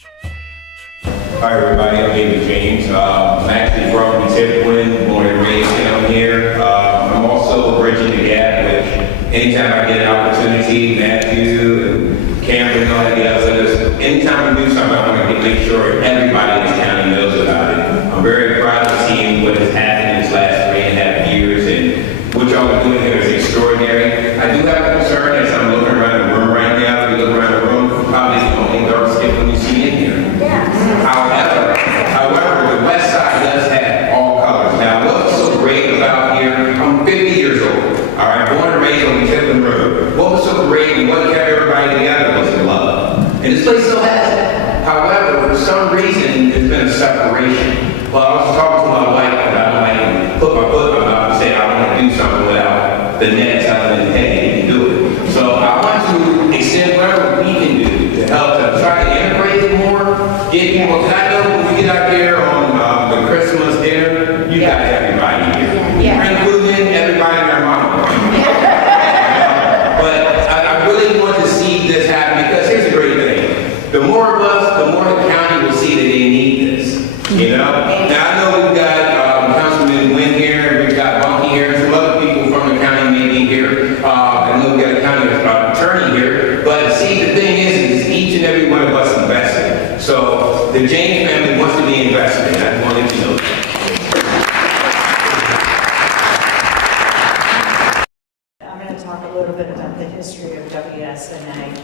Hi everybody, I'm David James. I'm actually from Hickon, born and raised down here. I'm also bridging the gap, which anytime I get an opportunity, Matthew and Cameron and all the others, anytime we do something, I want to make sure everybody in this county knows about it. I'm very proud of seeing what has happened in this last 3.5 years, and what y'all are doing here is extraordinary. I do have a concern as I'm looking around the room right now. If you look around the room, probably the only dark skin when you see in here. However, the West Side does have all colors. Now, what's so great about here, I'm 50 years old, all right, born and raised on Hickon Road. What was so great and what kept everybody together was the love. And this place still has it. However, for some reason, there's been a separation. Well, I was talking to my wife, and I don't like to put my foot in my mouth and say I want to do something without the net telling them, hey, you can do it. So I want to extend whatever we can do to help to try to integrate it more, get people, because I know when we get out there on the Christmas dinner, you got everybody here. Including everybody and their mama. But I really want to see this happen, because here's the great thing. The more of us, the more the county will see that they need this. You know? Now I know we've got Councilman Wynn here, we've got Bunky here, some other people from the county may be here. I know we've got a county attorney here. But see, the thing is each and every one of us invested. So the James family wants to be invested in. I just want to let you know that. I'm going to talk a little bit about the history of WSNA.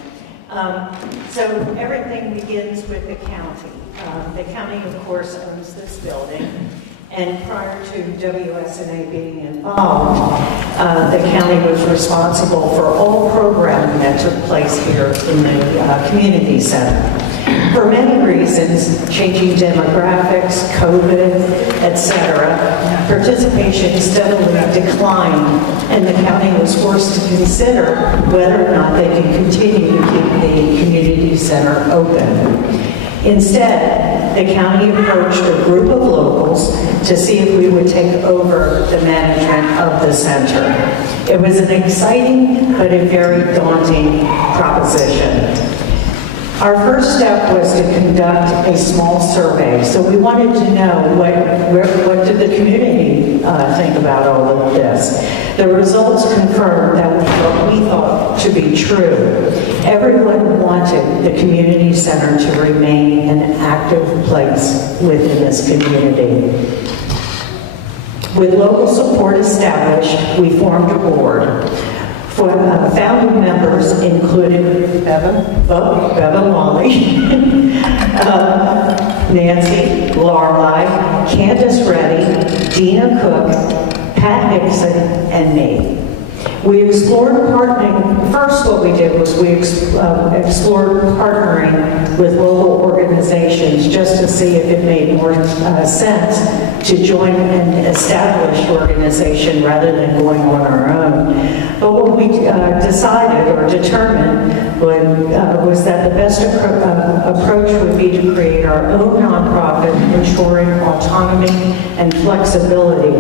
So everything begins with the county. The county, of course, owns this building. And prior to WSNA being involved, the county was responsible for all programming that took place here in the community center. For many reasons, changing demographics, COVID, etc., participation steadily declined, and the county was forced to consider whether or not they could continue to keep the community center open. Instead, the county approached a group of locals to see if we would take over the management of the center. It was an exciting but a very daunting proposition. Our first step was to conduct a small survey. So we wanted to know what did the community think about all of this. The results confirmed that what we thought to be true. Everyone wanted the community center to remain an active place within this community. With local support established, we formed a board. Founding members included Bevan Wally, Nancy, Lorelei, Candace Reddy, Dena Cook, Pat Hickon, and me. We explored partnering. First, what we did was we explored partnering with local organizations just to see if it made more sense to join an established organization rather than going on our own. But what we decided or determined was that the best approach would be to create our own nonprofit, ensuring autonomy and flexibility.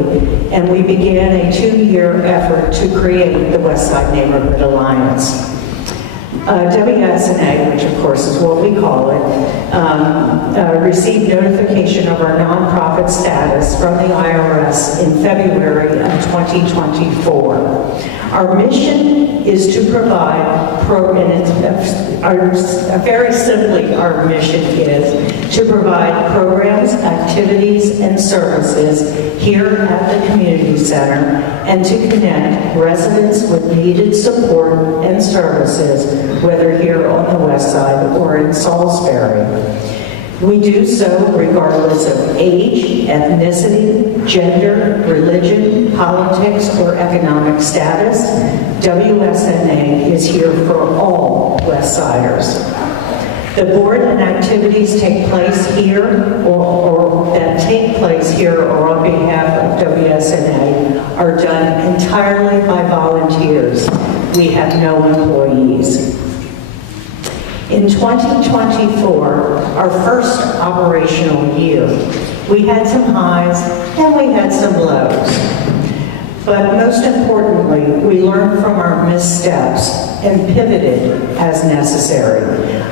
And we began a 2-year effort to create the Westside Neighborhood Alliance. WSNA, which of course is what we call it, received notification of our nonprofit status from the IRS in February of 2024. Our mission is to provide very simply, our mission is to provide programs, activities, and services here at the community center and to connect residents with needed support and services, whether here on the West Side or in Salisbury. We do so regardless of age, ethnicity, gender, religion, politics, or economic status. WSNA is here for all West Siders. The board and activities take place here or that take place here or on behalf of WSNA are done entirely by volunteers. We have no employees. In 2024, our first operational year, we had some highs and we had some lows. But most importantly, we learned from our missteps and pivoted as necessary.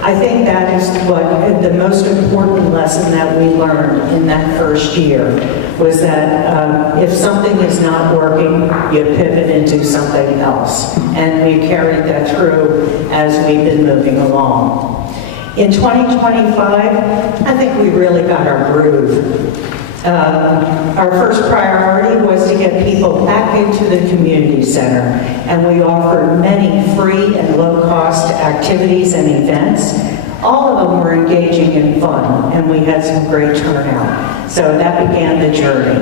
I think that is what the most important lesson that we learned in that first year was that if something is not working, you pivot into something else. And we carried that through as we've been moving along. In 2025, I think we really got our groove. Our first priority was to get people back into the community center, and we offered many free and low-cost activities and events. All of them were engaging and fun, and we had some great turnout. So that began the journey.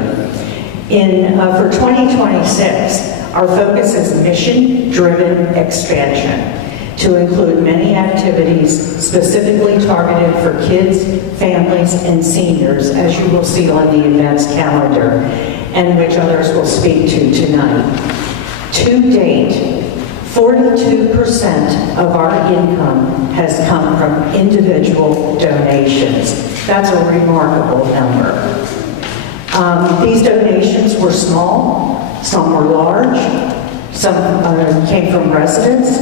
For 2026, our focus is mission-driven expansion, to include many activities specifically targeted for kids, families, and seniors, as you will see on the events calendar, and which others will speak to tonight. To date, 42% of our income has come from individual donations. That's a remarkable number. These donations were small, some were large, some came from residents,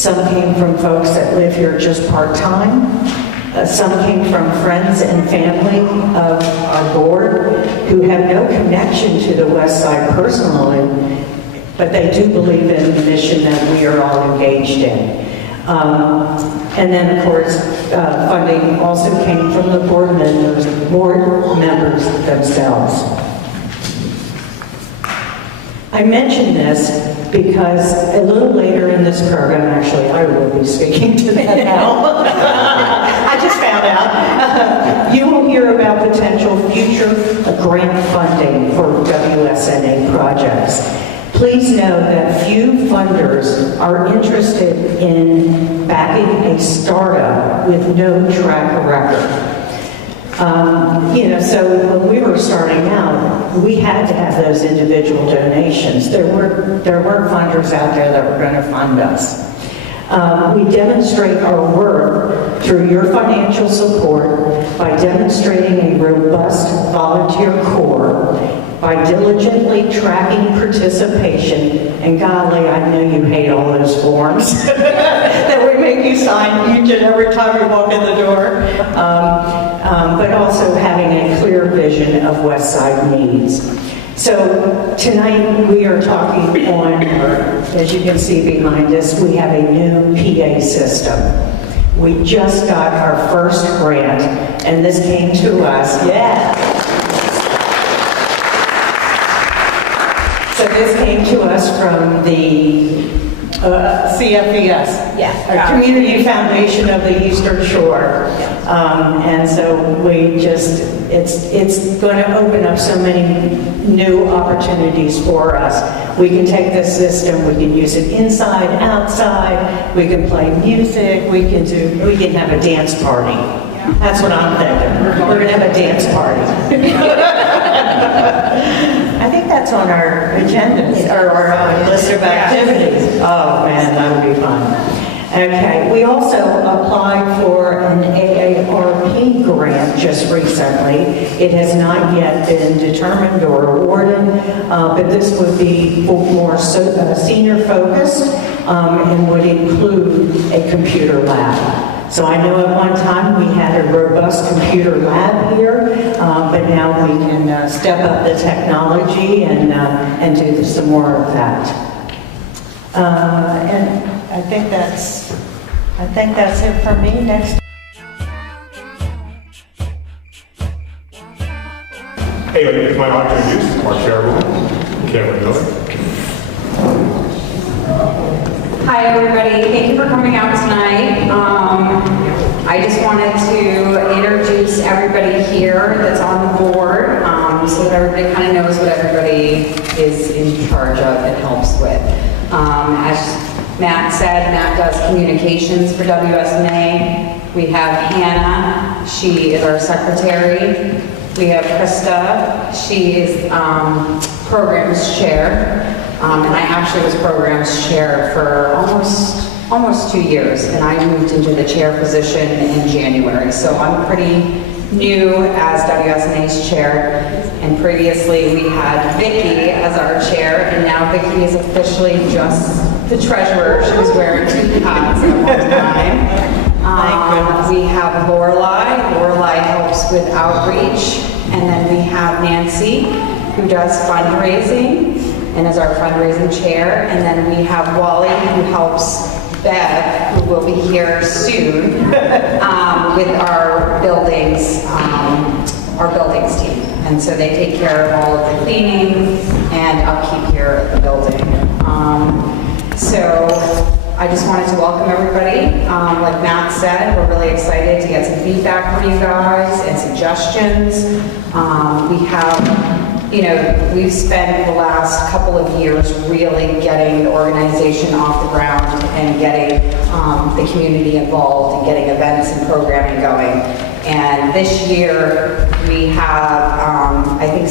some came from folks that live here just part-time. Some came from friends and family of our board who have no connection to the West Side personally, but they do believe in the mission that we are all engaged in. And then, of course, funding also came from the board members themselves. I mention this because a little later in this program, actually, I will be speaking to that now. I just found out. You will hear about potential future grant funding for WSNA projects. Please know that few funders are interested in backing a startup with no track record. So when we were starting out, we had to have those individual donations. There were funders out there that were going to fund us. We demonstrate our worth through your financial support by demonstrating a robust volunteer corps, by diligently tracking participation, and golly, I know you hate all those forms that we make you sign each and every time you walk in the door, but also having a clear vision of West Side needs. So tonight we are talking on, as you can see behind us, we have a new PA system. We just got our first grant, and this came to us, So this came to us from the CFES, Community Foundation of the Eastern Shore. And so we just, it's going to open up so many new opportunities for us. We can take this system, we can use it inside, outside, we can play music, we can have a dance party. That's what I'm thinking. We're going to have a dance party. I think that's on our agenda, or our list of activities. Oh man, that would be fun. Okay, we also applied for an AARP grant just recently. It has not yet been determined or awarded, but this would be more senior focused and would include a computer lab. So I know at one time we had a robust computer lab here, but now we can step up the technology and do some more of that. And I think that's it for me. Next. Hey, it's my honor to introduce our chairwoman, Cameron Miller. Hi everybody, thank you for coming out tonight. I just wanted to introduce everybody here that's on the board so that everybody kind of knows what everybody is in charge of and helps with. As Matt said, Matt does communications for WSNA. We have Hannah, she is our secretary. We have Krista, she is programs chair. And I actually was programs chair for almost 2 years, and I moved into the chair position in January. So I'm pretty new as WSNA's chair. And previously we had Vicki as our chair, and now Vicki is officially just the treasurer. She was wearing 2 hats at one time. We have Lorelei. Lorelei helps with outreach. And then we have Nancy, who does fundraising and is our fundraising chair. And then we have Wally, who helps Bev, who will be here soon, with our buildings team. And so they take care of all of the cleaning and upkeep here at the building. So I just wanted to welcome everybody. Like Matt said, we're really excited to get some feedback from you guys and suggestions. We have, we've spent the last couple of years really getting the organization off the ground and getting the community involved and getting events and programming going. And this year we have, I think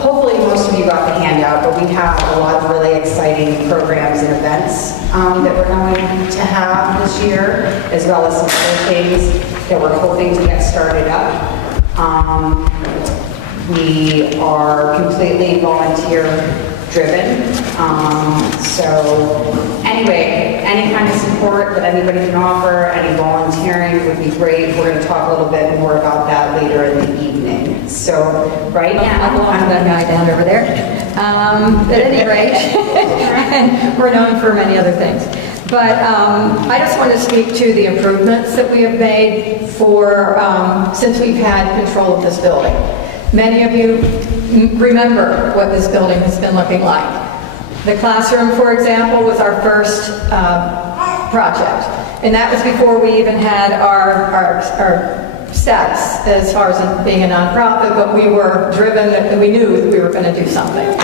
hopefully most of you got the handout, but we have a lot of really exciting programs and events that we're going to have this year, as well as some other things that we're hoping to get started up. We are completely volunteer driven. So anyway, any kind of support that anybody can offer, any volunteering would be great. We're going to talk a little bit more about that later in the evening. So right now, I belong to that guy down over there. At any rate, and we're known for many other things. But I just want to speak to the improvements that we have made since we've had control of this building. Many of you remember what this building has been looking like. The classroom, for example, was our first project. And that was before we even had our status as far as being a nonprofit, but we were driven, that we knew that we were going to do something.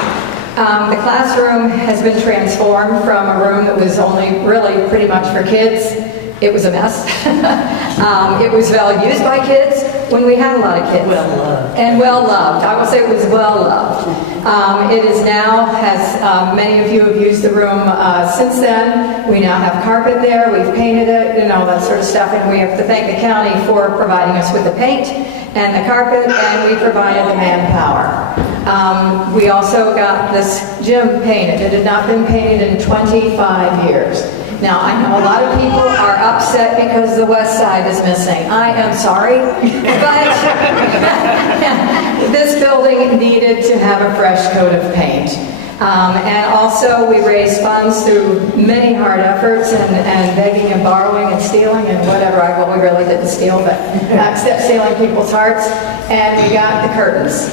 The classroom has been transformed from a room that was only really pretty much for kids. It was a mess. It was well used by kids when we had a lot of kids. Well loved. And well loved. I will say it was well loved. It is now, many of you have used the room since then. We now have carpet there. We've painted it and all that sort of stuff. And we have to thank the county for providing us with the paint and the carpet, and we provided the manpower. We also got this gym painted. It had not been painted in 25 years. Now, I know a lot of people are upset because the west side is missing. I am sorry, but this building needed to have a fresh coat of paint. And also, we raised funds through many hard efforts and begging and borrowing and stealing and whatever. Well, we really didn't steal, but except stealing people's hearts. And we got the curtains.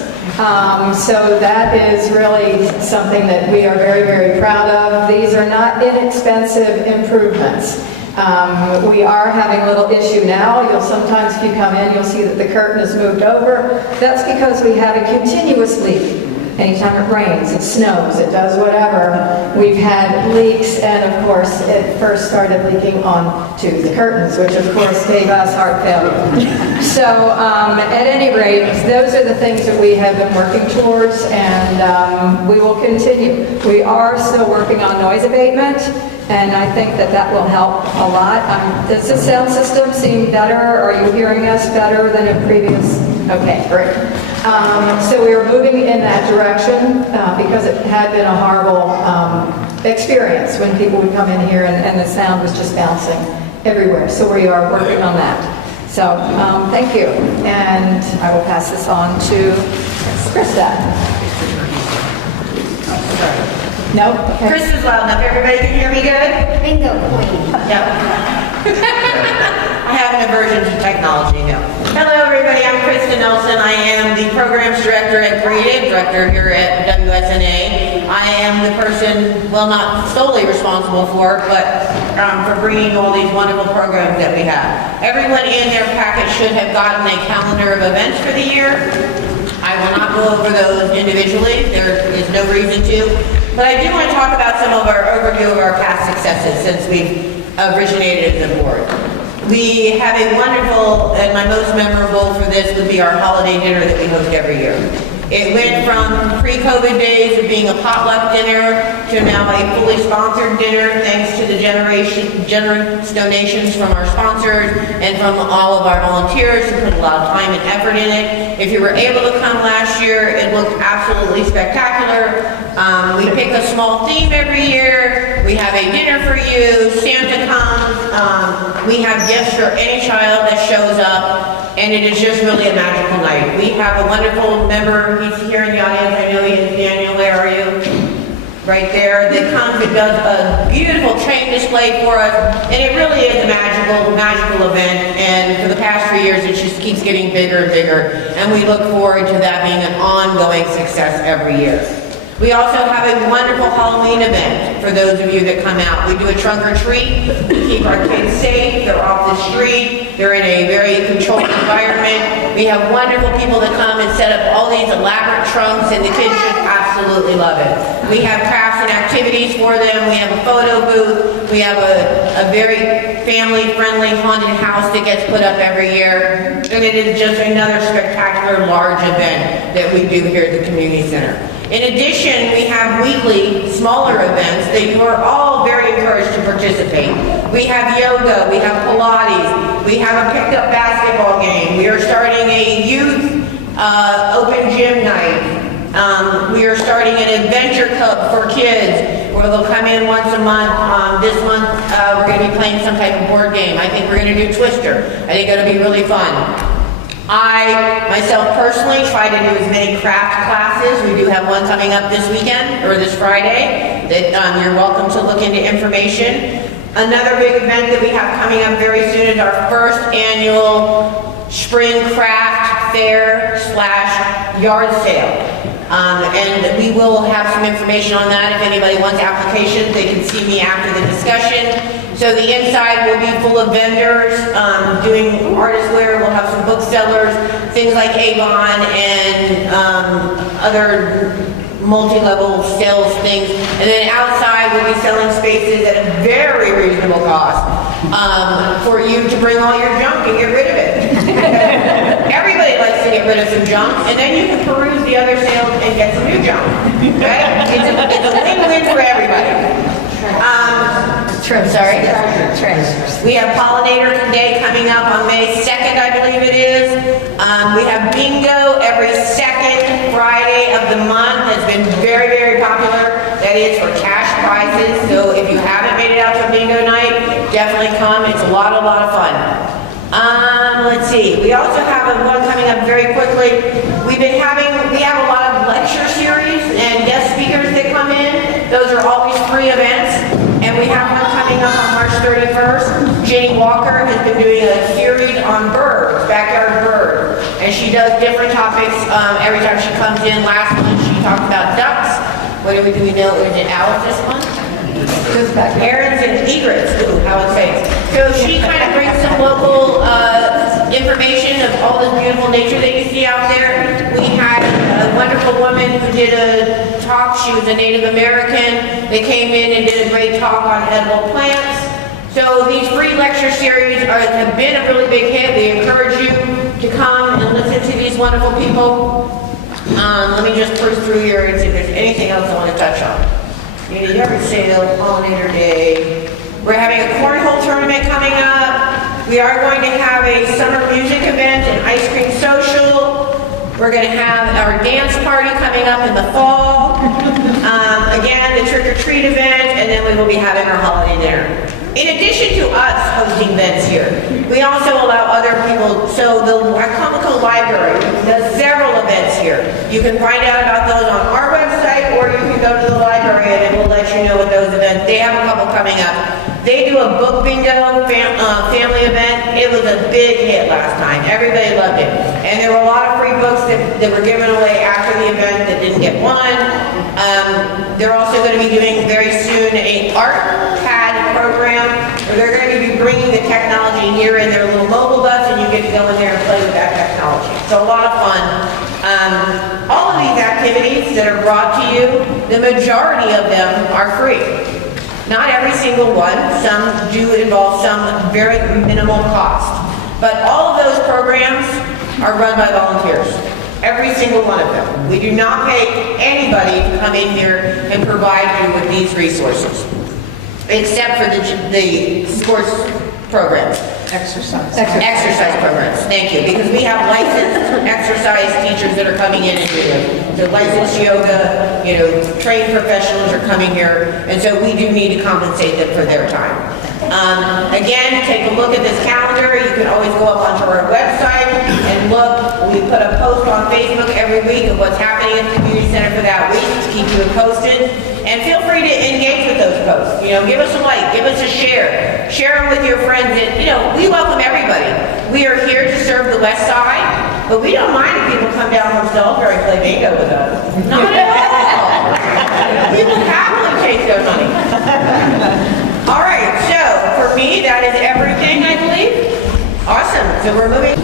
So that is really something that we are very, very proud of. These are not inexpensive improvements. We are having a little issue now. Sometimes if you come in, you'll see that the curtain is moved over. That's because we have a continuous leak. Anytime it rains, it snows, it does whatever. We've had leaks, and of course, it first started leaking onto the curtains, which of course gave us heart failure. So, at any rate, those are the things that we have been working towards, and we will continue. We are still working on noise abatement, and I think that will help a lot. Does the sound system seem better? Are you hearing us better than in previous? Okay, great. So we were moving in that direction because it had been a horrible experience when people would come in here and the sound was just bouncing everywhere. So we are working on that. So thank you. And I will pass this on to Krista. No? Okay. Krista's loud enough. Everybody can hear me good? Bingo queen. Yep. I have an aversion to technology now. Hello, everybody. I'm Krista Nelson. I am the programs director at Creative Director here at WSNA. I am the person, well, not solely responsible for, but for bringing all these wonderful programs that we have. Everyone in their packet should have gotten a calendar of events for the year. I will not go over those individually. There is no reason to. But I do want to talk about some of our overview of our past successes since we've originated as a board. We have a wonderful, and my most memorable for this would be our holiday dinner that we host every year. It went from pre-COVID days of being a potluck dinner to now a fully sponsored dinner, thanks to the generous donations from our sponsors and from all of our volunteers who put a lot of time and effort in it. If you were able to come last year, it looked absolutely spectacular. We pick a small theme every year. We have a dinner for you. Santa comes. We have gifts for any child that shows up, and it is just really a magical night. We have a wonderful member. He's here in the audience. I know he is. Daniel, where are you? Right there, that comes and does a beautiful train display for us, and it really is a magical event, and for the past 3 years, it just keeps getting bigger and bigger, and we look forward to that being an ongoing success every year. We also have a wonderful Halloween event for those of you that come out. We do a trunk or treat, we keep our kids safe, they're off the street, they're in a very controlled environment. We have wonderful people that come and set up all these elaborate trunks, and the kids just absolutely love it. We have crafts and activities for them, we have a photo booth, we have a very family-friendly haunted house that gets put up every year, and it is just another spectacular large event that we do here at the community center. In addition, we have weekly, smaller events that you are all very encouraged to participate. We have yoga, we have Pilates, we have a picked-up basketball game. We are starting a youth open gym night. We are starting an adventure club for kids where they'll come in once a month. This month, we're going to be playing some type of board game. I think we're going to do Twister. I think it'll be really fun. I, myself personally, try to do as many craft classes. We do have one coming up this weekend, or this Friday, that you're welcome to look into information. Another big event that we have coming up very soon is our first annual spring craft fair / yard sale. And we will have some information on that. If anybody wants applications, they can see me after the discussion. So the inside will be full of vendors doing artist wear. We'll have some booksellers, things like Avon and other multi-level sales things. And then outside we'll be selling spaces at a very reasonable cost for you to bring all your junk and get rid of it. Everybody likes to get rid of some junk, and then you can peruse the other sales and get some new junk. Right? It's a win-win for everybody. Sorry? Treasures. We have Pollinator Day coming up on May 2nd, I believe it is. We have bingo every second Friday of the month. It's been very, very popular. That is for cash prizes. So if you haven't made it out to a bingo night, definitely come. It's a lot of fun. Let's see. We also have one coming up very quickly. We have a lot of lecture series and guest speakers that come in. Those are always free events. And we have one coming up on March 31st. Jenny Walker has been doing a series on birds, backyard birds. And she does different topics every time she comes in. Last month she talked about ducks. What do we know? Is it owls this month? Herons and egrets. Ooh, how it says. So she kind of brings some local information of all the beautiful nature that you see out there. We had a wonderful woman who did a talk. She was a Native American. They came in and did a great talk on edible plants. So these free lecture series have been a really big hit. We encourage you to come and listen to these wonderful people. Let me just peruse through here and see if there's anything else I want to touch on. Yard sale, Pollinator Day. We're having a cornhole tournament coming up. We are going to have a summer music event and ice cream social. We're going to have our dance party coming up in the fall. Again, the trick-or-treat event, and then we will be having our holiday dinner. In addition to us hosting events here, we also allow other people, so the Comico Library does several events here. You can find out about those on our website, or you can go to the library and it will let you know what those events, they have a couple coming up. They do a book bingo family event. It was a big hit last time. Everybody loved it. And there were a lot of free books that were given away after the event that didn't get won. They're also going to be doing very soon an art pad program where they're going to be bringing the technology here in their little mobile bus, and you get to go in there and play with that technology. So a lot of fun. All of these activities that are brought to you, the majority of them are free. Not every single one. Some do involve some very minimal cost. But all of those programs are run by volunteers. Every single one of them. We do not pay anybody to come in here and provide you with these resources, except for the sports programs. Exercise programs, thank you, because we have licensed exercise teachers that are coming in and doing the licensed yoga, trained professionals are coming here, and so we do need to compensate them for their time. Again, take a look at this calendar. You can always go up onto our website and look. We put a post on Facebook every week of what's happening at the community center for that week to keep you posted. And feel free to engage with those posts. Give us a like, give us a share. Share them with your friends. We welcome everybody. We are here to serve the West Side, but we don't mind if people come down from Salisbury and play bingo with us. Not at all. We will happily take their money. All right, so for me, that is everything, I believe. Awesome. So we're moving.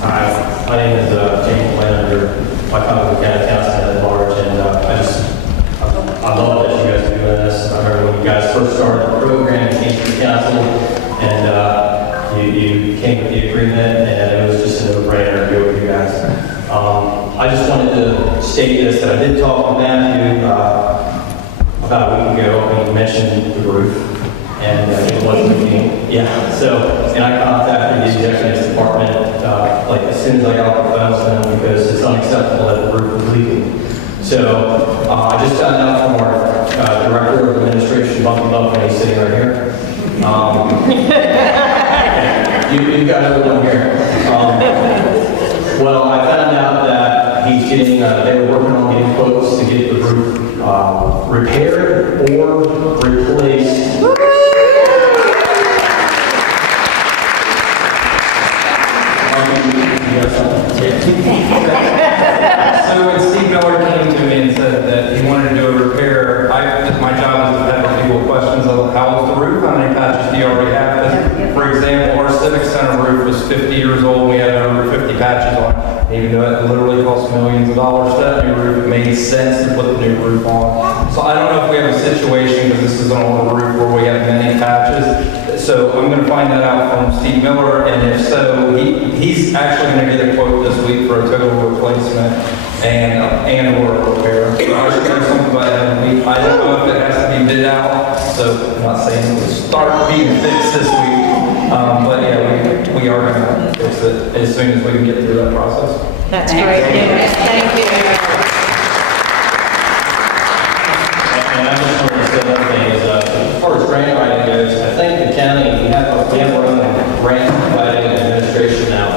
Hi, my name is James Leonard. My company County Council at large, and I love that you guys are doing this. I remember when you guys first started the program, you came to the council, and you came with the agreement, and it was just a no-brainer to go with you guys. I just wanted to state this, that I did talk with Matthew about a week ago, and he mentioned the roof, and it wasn't leaking. Yeah, and I contacted the executive department as soon as I got the phone to them, because it's unacceptable that the roof was leaking. So I just found out from our director of administration, Bumpy Bumpy, he's sitting right here. You've got everyone here. Well, I found out that he's getting, they were working on getting quotes to get the roof repaired or replaced. So when Steve Miller came to me and said that he wanted to do a repair, my job is to have people questions of how was the roof, how many patches do you already have? For example, our Civic Center roof was 50 years old, we had over 50 patches on it. Even though it literally cost millions of dollars to that new roof, it made sense to put the new roof on. So I don't know if we have a situation, because this is an older roof, where we have many patches. So I'm going to find that out from Steve Miller, and if so, he's actually going to get a quote this week for a total replacement and or repair. So I should know something about that. I don't know if it has to be bid out, so I'm not saying it will start being fixed this week, but yeah, we are going to fix it as soon as we can get through that process. That's great news. Thank you. And I just wanted to say one thing is, as far as grant writing goes, I think the county, we have our own grant writing administrator now.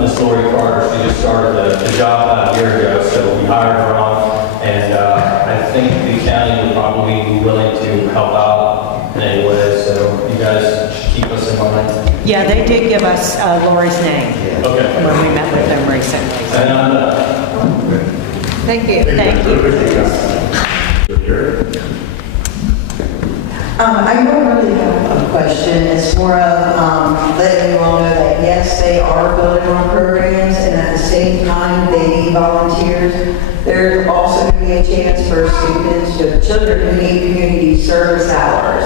Miss Lori Carter, she just started the job about a year ago, so we hired her on, and I think the county would probably be willing to help out in any way, so you guys should keep us in mind. Yeah, they did give us Lori's name Okay. when we met with them recently. And Thank you. Thank you. I don't really have a question. It's more of letting you all know that yes, they are building on programs, and at the same time, they need volunteers. There's also going to be a chance for students, children who need community service hours,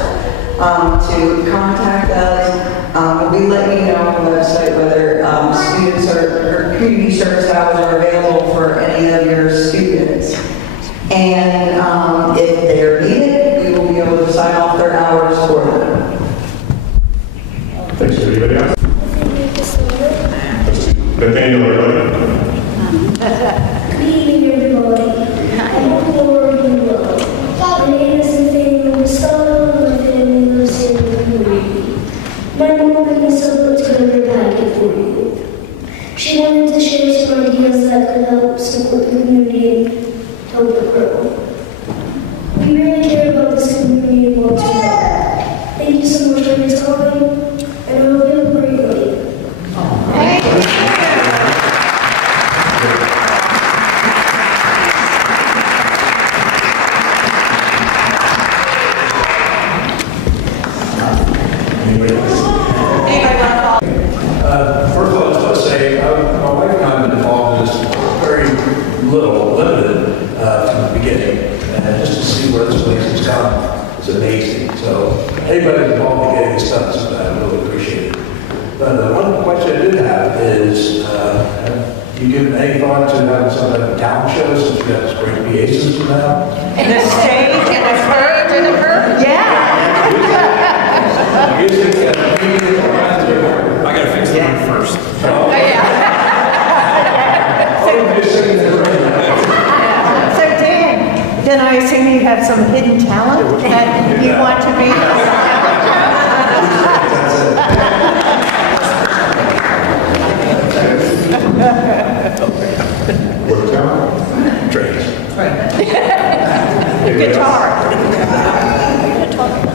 to contact us. We'll be letting you know on the website whether students or community service hours are available for any of your students. And if they're needed, we will be able to sign off their hours for them. Thanks. Anybody else? Nathaniel, everybody? Good evening, everybody. I hope you're all doing well. My name is Nathaniel Gustavo, and my family lives in the community. My mom gave me some put together packet for you. She wanted to share some ideas that could help support the community and help it grow. We really care about this community and want to know that. Thank you so much for your time, and I hope you have a great day. First of all, I just want to say, my wife and I have been involved in this very limited from the beginning, and just to see where this place has gone. It's amazing. So anybody involved in getting this done, so I really appreciate it. But one question I did have is, have you given any thought to having some kind of talent show since you got this great PA system now? The stage and the curve and the curve? Yeah. I gotta fix the roof first. So Dan, then I assume you have some hidden talent that you want to be? What talent? Trains. Guitar.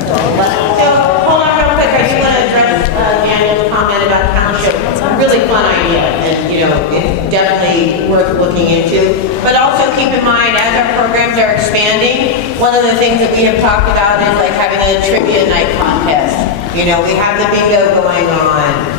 So, hold on real quick, I just want to address Daniel's comment about the talent show. It's a really fun idea, and, you know, it's definitely worth looking into. But also keep in mind, as our programs are expanding, one of the things that we have talked about is like having a trivia night contest. You know, we have the bingo going on.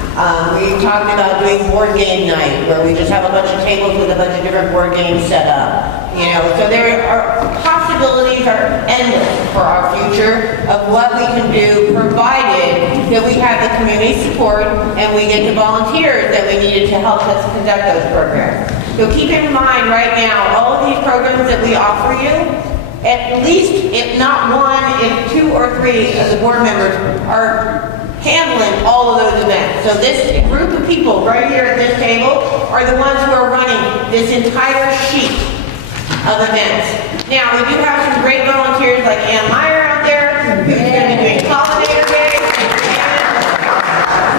We talked about doing board game night, where we just have a bunch of tables with a bunch of different board games set up. You know, so there are possibilities are endless for our future of what we can do, provided that we have the community support and we get the volunteers that we needed to help us conduct those programs. So keep in mind right now, all of these programs that we offer you, at least, if not one, if 2 or 3 of the board members are handling all of those events. So this group of people right here at this table are the ones who are running this entire sheet of events. Now, we do have some great volunteers like Ann Meyer out there, who's going to be doing Pollinator Day.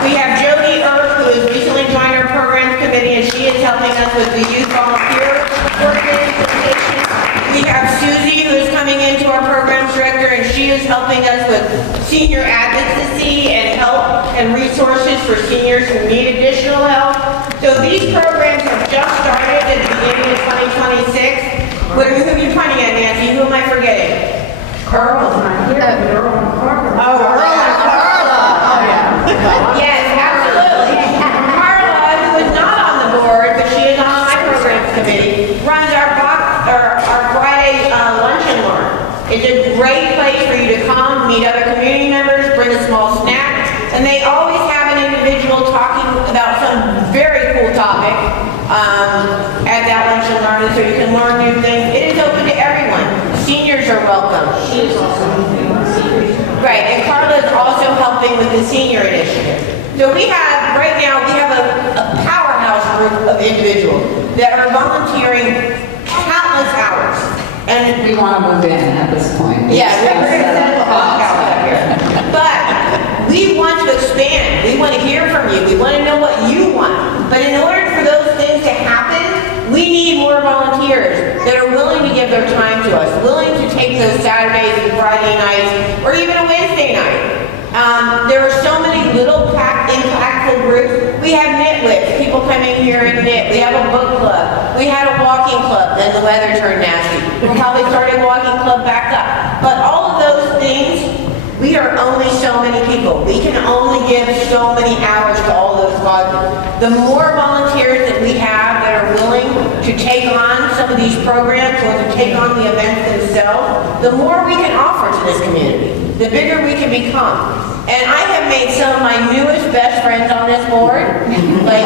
We have Jody Earp, who has recently joined our programs committee, and she is helping us with the youth volunteer organization. We have Susie, who is coming into our programs director, and she is helping us with senior advocacy and help and resources for seniors who need additional help. So these programs have just started at the beginning of 2026. Who are you pointing at, Nancy? Who am I forgetting? Carl's not here. Earl and Carla. Oh, Earl and Carla. Oh, yeah. Yes, absolutely. Carla, who is not on the board, but she is on my programs committee, runs our Friday lunch and learn. It's a great place for you to come, meet other community members, bring a small snack, and they always have an individual talking about some very cool topic at that lunch and learn, so you can learn new things. It is open to everyone. Seniors are welcome. She is also helping with seniors. Right, and Carla is also helping with the senior initiative. So we have, right now, we have a powerhouse group of individuals that are volunteering countless hours. And We want to move in at this point. yeah, we're going to send a hot house up here. But we want to expand. We want to hear from you. We want to know what you want. But in order for those things to happen, we need more volunteers that are willing to give their time to us, willing to take those Saturdays and Friday nights, or even a Wednesday night. There are so many little impactful groups. We have knitwits, people come in here and knit. We have a book club. We had a walking club, then the weather turned nasty. We'll probably start a walking club back up. But all of those things, we are only so many people. We can only give so many hours to all those causes. The more volunteers that we have that are willing to take on some of these programs or to take on the events themselves, the more we can offer to this community, the bigger we can become. And I have made some of my newest best friends on this board. Like,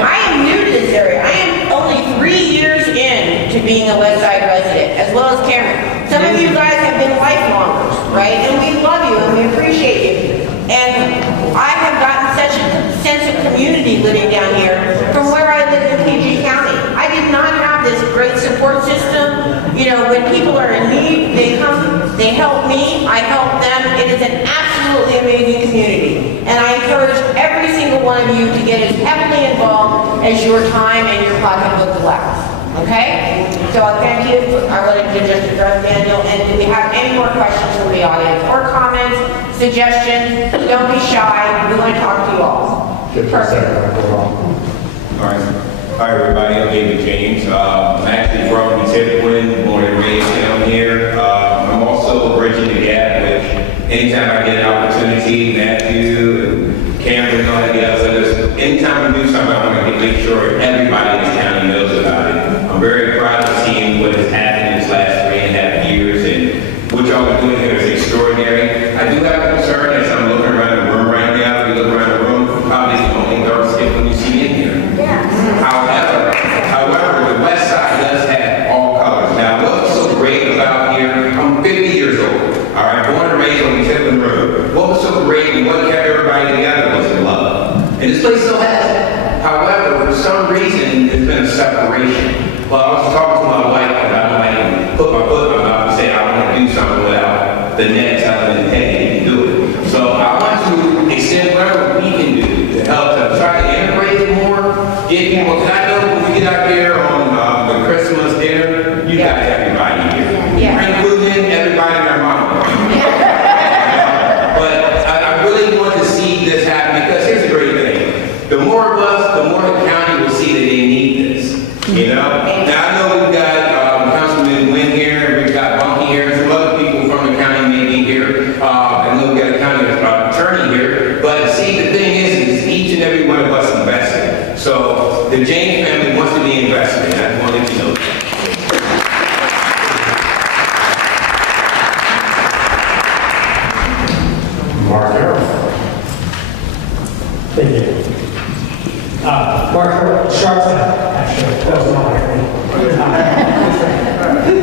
I am new to this area. I am only 3 years in to being a Westside resident, as well as Cameron. Some of you guys have been lifelongers, right? And we love you and we appreciate you. And I have gotten such a sense of community living down here from where I live in PG County. I did not have this great support system. You know, when people are in need, they come, they help me, I help them. It is an absolutely amazing community. And I encourage every single one of you to get as heavily involved as your time and your pocketbook allows. Okay? So I thank you. I wanted to just address Daniel. And do we have any more questions from the audience or comments, suggestions? Don't be shy. We want to talk to you all. Perfect. All right. Hi, everybody. I'm David James. I'm actually from East Hickon, born and raised down here. I'm also bridging the gap, which anytime I get an opportunity, Matthew, Cameron, all that others, anytime we do something, I want to make sure everybody in this county knows about it. I'm very proud of seeing what has happened in these last 3.5 years, and what y'all are doing here is extraordinary. right? Born and raised on Hickon Road. What was so great and what kept everybody together was love. And this place still has it. However, for some reason, there's been a separation. Well, I was talking to my wife, and I don't like to put my foot in my mouth and say I want to do something without the net telling me, hey, you can do it. So I want to extend whatever we can do to help to try to integrate it more. Get people, because I know when we get out here on the Christmas dinner, you got everybody here. Bring food in, everybody and their mama. But I really want to see this happen because here's a great thing. The more of us, the more the county will see that they need this. You know? Now I know we've got Councilman Wynn here, and we've got Bunky here, and some other people from the county may be here. I know we've got a county attorney here. But see, the thing is each and every one of us invested. So the James family wants to be invested in. I just want to let you know that. Mark Harrell. Thank you. Mark Harrell, Sharpstown, actually, that was not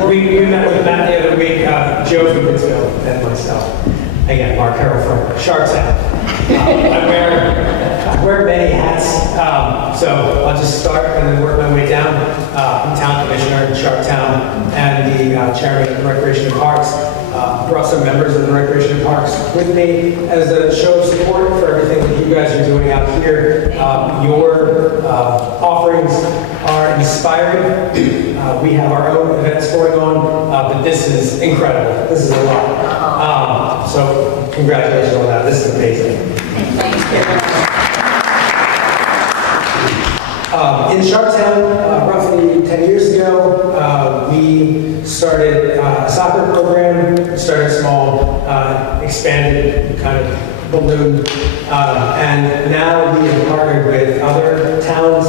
we met with Matt the other week, Joe from Pittsfield and myself. Again, Mark Harrell from Sharpstown. I wear many hats, so I'll just start and then work my way down. I'm town commissioner in Sharpstown and the chairman of the Recreation and Parks. Brought some members of the Recreation and Parks with me as a show of support for everything that you guys are doing out here. Your offerings are inspiring. We have our own events going on, but this is incredible. This is a lot. So congratulations on that. This is amazing. In Sharpstown, roughly 10 years ago, we started a soccer program. We started small, expanded, kind of ballooned, and now we have partnered with other towns,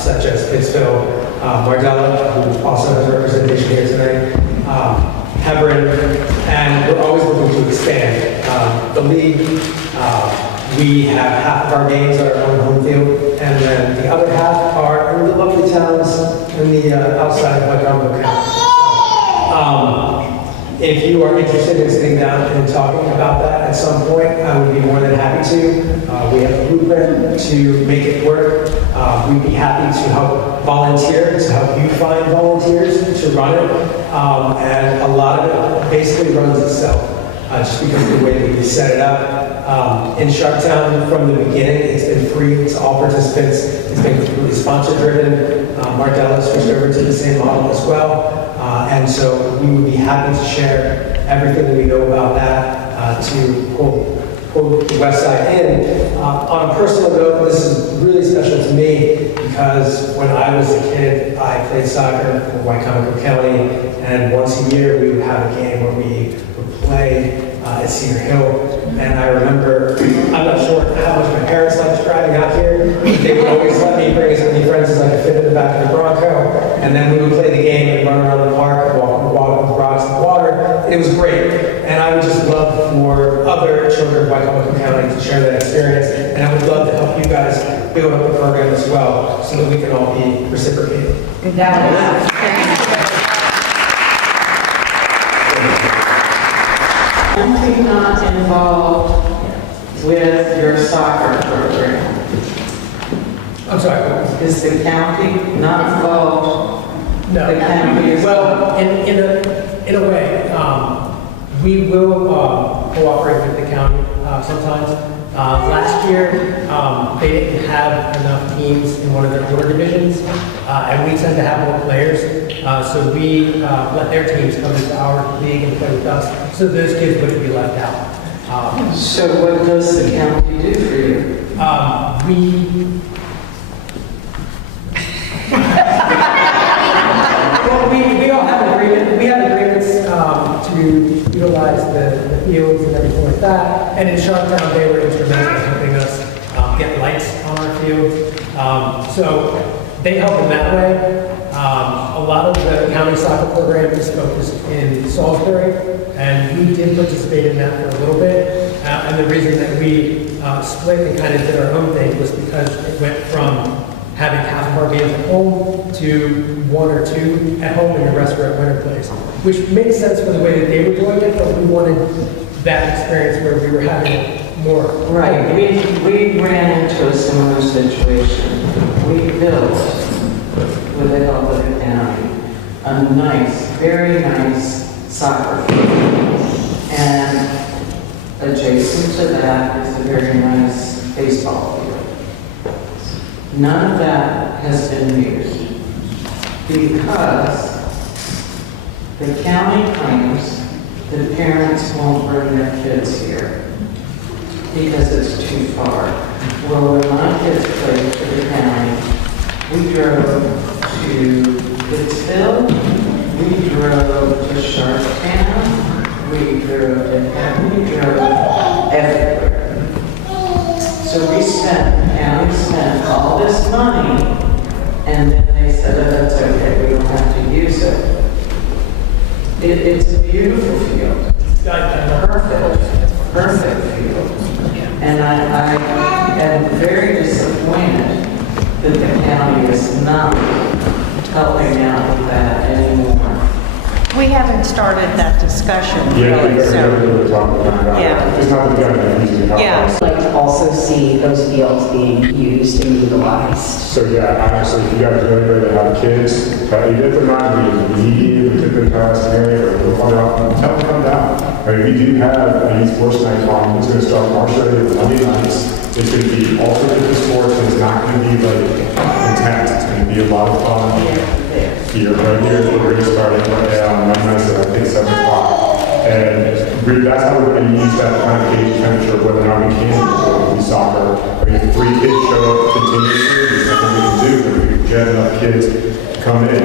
such as Pittsfield, Mardella, who also has representation here tonight, Hebron, and we're always looking to expand. The league, we have half of our games are on home field, and then the other half are in the lovely towns in the outside of Montgomery County. If you are interested in sitting down and talking about that at some point, I would be more than happy to. We have a blueprint to make it work. We'd be happy to help volunteer, to help you find volunteers to run it. And a lot of it basically runs itself, just because of the way that we set it up. In Sharpstown, from the beginning, it's been free to all participants. It's been completely sponsor-driven. Mardella switched over to the same model as well. And so we would be happy to share everything that we know about that to pull the Westside in. On a personal note, this is really special to me because when I was a kid, I played soccer for Wycomico County, and once a year we would have a game where we would play at Cedar Hill. And I remember, I'm not sure how much my parents liked driving out here. They would always let me bring as many friends as I could fit in the back of the Bronco. And then we would play the game and run around the park, walk with rocks in the water. It was great. And I would just love for other children of Wycomico County to share that experience. And I would love to help you guys build up the program as well so that we can all be reciprocated. I'm not involved with your soccer program. I'm sorry. Is the county not involved? No. The county is Well, in a way, we will cooperate with the county sometimes. Last year, they didn't have enough teams in one of their order divisions, and we tend to have more players. So we let their teams come into our league and play with us, so those kids wouldn't be left out. So what does the county do for you? We all have an agreement. We have agreements to utilize the fields and everything like that. And in Sharpstown, they were instrumental in helping us get lights on our fields. So they help in that way. A lot of the county soccer program is focused in Salisbury, and we did participate in that for a little bit. And the reason that we split and kind of did our own thing was because it went from having half of our games at home to 1 or 2 at home and the rest were at Winter Place, which makes sense for the way that they were doing it, but we wanted that experience where we were having it more. Right, we ran into a similar situation. We built, with the help of the county, a nice, very nice soccer field. And adjacent to that is a very nice baseball field. None of that has been used because the county claims that parents won't bring their kids here because it's too far. Well, when my kids played for the county, we drove to Pittsville, we drove to Sharptown, we drove to Hickon, we drove everywhere. So the county spent all this money, and then they said, oh, that's okay, we don't have to use it. It's a beautiful field. Perfect field. And I am very disappointed that the county is not helping out with that anymore. We haven't started that discussion Yeah, really, we're so. going to talk about that. Yeah. It's not the gun, it's the Yeah. I'd like to also see those fields being used and utilized. So yeah, honestly, if you guys really ready to have kids, even if they're not going to be needy, we took them to us area or we'll find out, tell them to come down. I mean, we do have a youth sports night on. It's going to start March 30th, Monday nights. It's going to be all different sports, and it's not going to be like intense. It's going to be a lot of fun. Here, right here is where we're going to start at Monday nights at I think 7 o'clock. And that's how we're going to use that kind of age expenditure, whether or not we can do soccer. I mean, if 3 kids show up continuously, there's nothing we can do, but we can get enough kids to come in.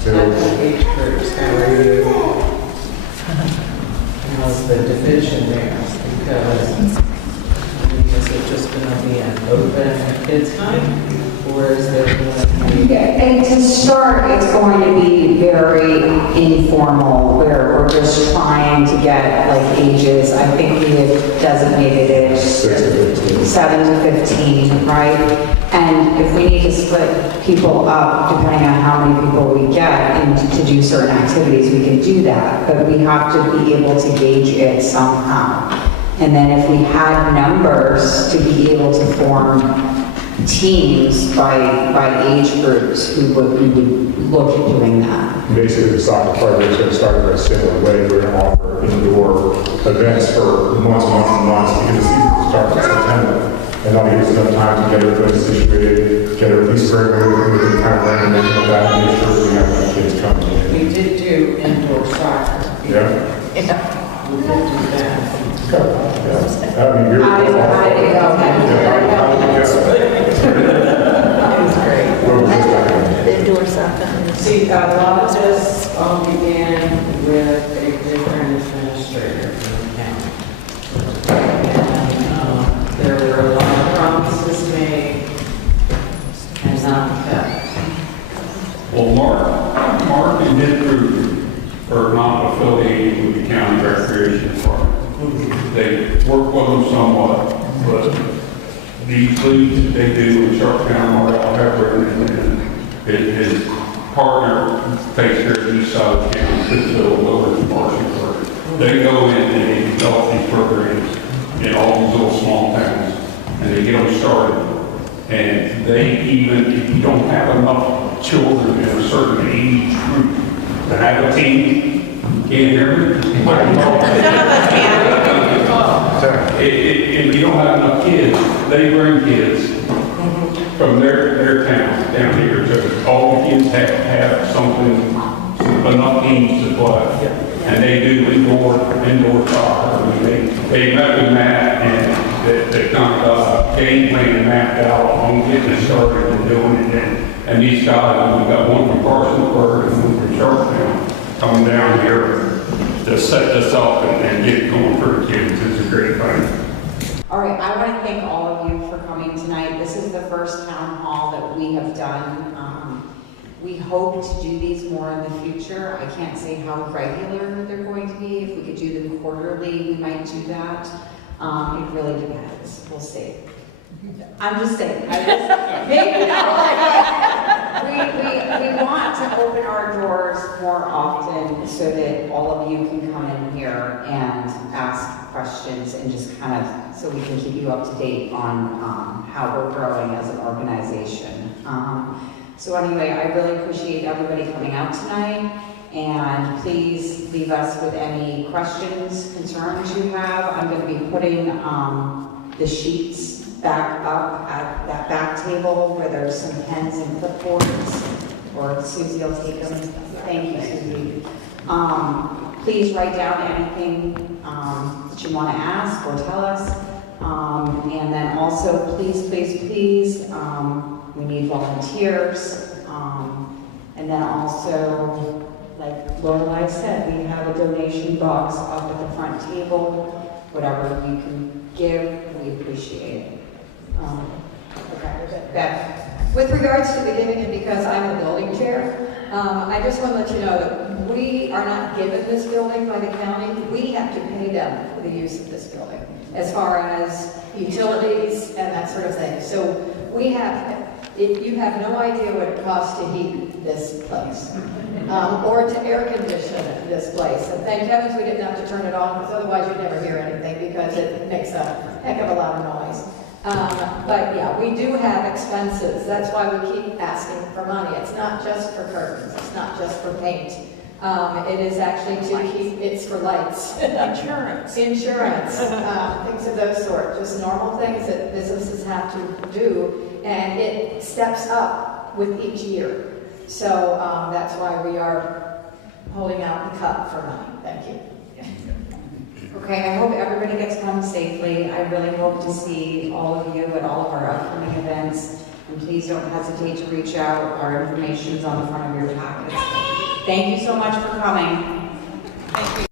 So, Age groups, how's the division there? Because is it just going to be an open kids night, or is there going to be? And to start, it's going to be very informal, where we're just trying to get like ages. I think we have designated it 7 to 15, right? And if we need to split people up, depending on how many people we get, and to do certain activities, we can do that. But we have to be able to gauge it somehow. And then if we had numbers to be able to form teams by age groups, we would look at doing that. basically, the soccer program is going to start in a similar way. We're going to offer indoor events for months and months because the season starts in September. And that'll give us enough time to get everybody situated, get everything squared away, we can kind of random and that, and make sure we have enough kids coming in. We did do indoor soccer. Yeah? We did do that. I mean, you're. How did it go? It was great. What was this back then? Indoor soccer. See, a lot of this all began with a different administrator from the county. And there were a lot of promises made and not kept. Well, Mark and his group are not affiliated with the county recreation department. They work with them somewhat, but these leagues that they do in Sharptown, Morrell, Hebron, and his partner takes care of the east side of the county, Pittsville, Willard, and Marshallburg. They go in and they develop these programs in all these little small towns, and they get them started. And they even, if you don't have enough children in a certain age group to have a team, can't hear me? Some of us can. If you don't have enough kids, they bring kids from their towns down here to all the kids have something, enough teams to play. And they do indoor soccer. I mean, they met with Matt and they kind of game plan mapped out on getting it started and doing it. And these guys, we've got one from Parsonsburg and one from Sharptown coming down here to set this up and get it going for the kids. It's a great thing. All right, I want to thank all of you for coming tonight. This is the first town hall that we have done. We hope to do these more in the future. I can't say how regular they're going to be. If we could do them quarterly, we might do that. It really depends. We'll see. I'm just saying, maybe not. We want to open our doors more often so that all of you can come in here and ask questions and just kind of, so we can keep you up to date on how we're growing as an organization. So anyway, I really appreciate everybody coming out tonight. And please leave us with any questions, concerns you have. I'm going to be putting the sheets back up at that back table where there's some pens and clipboards, or Susie will take them. Thank you, Susie. Please write down anything that you want to ask or tell us. And then also, please, we need volunteers. And then also, like Lorelai said, we have a donation box up at the front table. Whatever you can give, we appreciate it. Okay, Beth. With regards to the giving, and because I'm the building chair, I just want to let you know that we are not given this building by the county. We have to pay them for the use of this building, as far as utilities and that sort of thing. So we have, you have no idea what it costs to heat this place, or to air condition this place. And thank heavens we didn't have to turn it on, because otherwise you'd never hear anything, because it makes a heck of a lot of noise. But yeah, we do have expenses. That's why we keep asking for money. It's not just for curtains. It's not just for paint. It is actually to keep, it's for lights. Insurance. Insurance, things of those sort. Just normal things that businesses have to do. And it steps up with each year. So that's why we are holding out the cup for money. Thank you. Okay, I hope everybody gets home safely. I really hope to see all of you at all of our upcoming events. And please don't hesitate to reach out. Our information is on the front of your packets. Thank you so much for coming. Thank you.